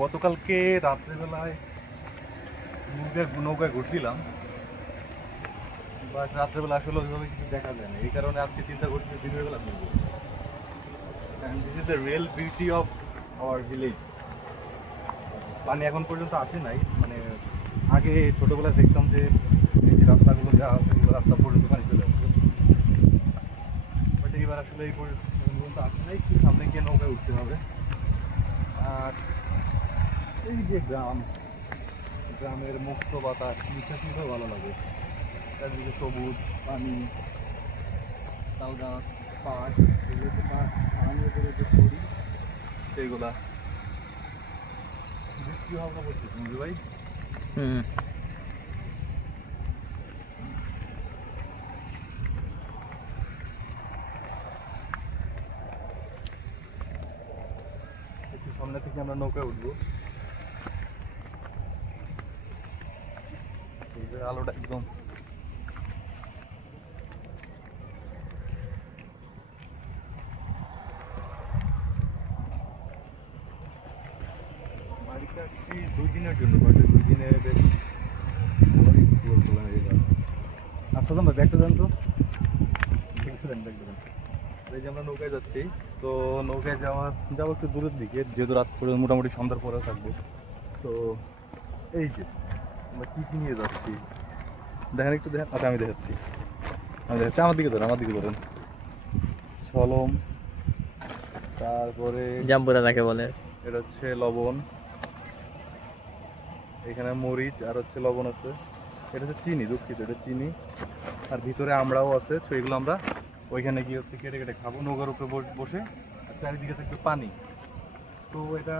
গতকালকে রাত্রেবেলায় নৌকায় ঘুরছিলাম, বাট রাত্রেবেলা আসলে ওইভাবে কিছু দেখা যায় না। এই কারণে আজকে চিন্তা করছি দিনের বেলা ঘুরবো। And this is the real beauty of our village. পানি এখন পর্যন্ত আসে নাই, মানে আগে ছোটোবেলায় দেখতাম যে এই যে রাস্তাগুলো যা আছে এগুলো রাস্তা পর্যন্ত পানি চলে আসছে, বাট এইবার আসলে এই পর্যন্ত আসে নাই। একটু সামনে গিয়ে নৌকায় উঠতে হবে। আর এই যে গ্রামের মুক্ত বাতাস নিঃশ্বাসিতেও ভালো লাগে। চারদিকে সবুজ, পানি, তাল গাছ, পাট, এগুলো তো পানির উপরে যে ছড়ি সেইগুলা বৃষ্টি হালকা পড়ছিস মুভি ভাই। একটু সামনে থেকে আমরা নৌকায় উঠবো। আলোটা একদম বাড়িতে আসছি 2 দিনের জন্য, বাট 2 দিনে বেশ ভালোই ট্যুর করলাম এইবার। আচ্ছা তোমরা ব্যাগটা দেন তো, ব্যাগটা দেন। এই যে আমরা নৌকায় যাচ্ছি, তো নৌকায় যাবো একটু দূরের দিকে, যেহেতু রাত পর্যন্ত মোটামুটি সন্ধ্যার পরেও থাকবো। তো এই যে আমরা কী কী নিয়ে যাচ্ছি দেখেন, একটু দেখেন। আচ্ছা আমি দেখাচ্ছি, আমার দিকে ধরেন। ছলম, তারপরে জাম্বুরা তাকে বলে। এটা হচ্ছে লবণ, এখানে মরিচ আর হচ্ছে লবণ আছে। এটা হচ্ছে চিনি, দুঃখিত, এটা চিনি। আর ভিতরে আমরাও আছে। তো এগুলো আমরা ওইখানে গিয়ে হচ্ছে কেটে কেটে খাবো নৌকার উপরে বসে। আর চারিদিকে থাকবে পানি। তো এটা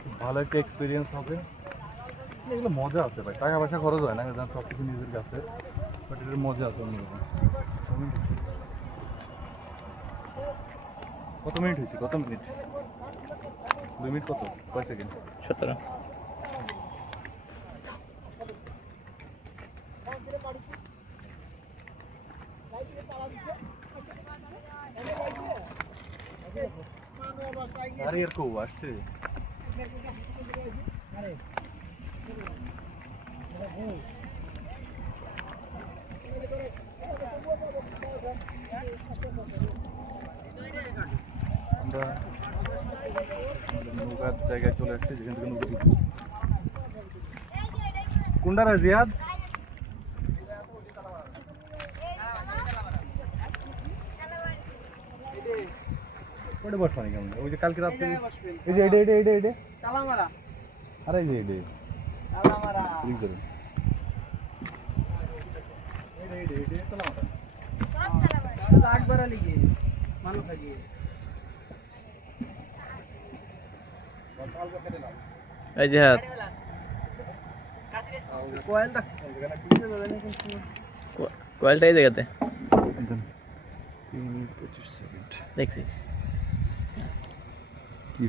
খুব ভালো একটা এক্সপিরিয়েন্স হবে। এগুলো মজা আছে ভাই, টাকা পয়সা খরচ হয় না, সব কিছু নিজের কাছে, বাট এটার মজা আছে অন্যরকম। কত মিনিট হয়েছে? 2 মিনিট কয় সেকেন্ড? 17। আরে এর কেউ আসছে? আমরা নৌকার জায়গায় চলে আসছি, যেখান থেকে নৌকা ঢুকবো। কোনটা রে জিয়াদ? ওটা বস পানি কেমন? ওই যে কালকে রাত্রে এই যে এটা তালামারা। আরে এই যে এটা তালামারা ক্লিক করুন। এটা তালামারা সব তালামারা লাগবারা লিখে মানুষ থাকি এই যে হাত কোয়েলটা এখানে পিছে ধরে নি কিন্তু কোয়েলটা এই জায়গাতে 3 মিনিট 25 সেকেন্ড দেখছিস কি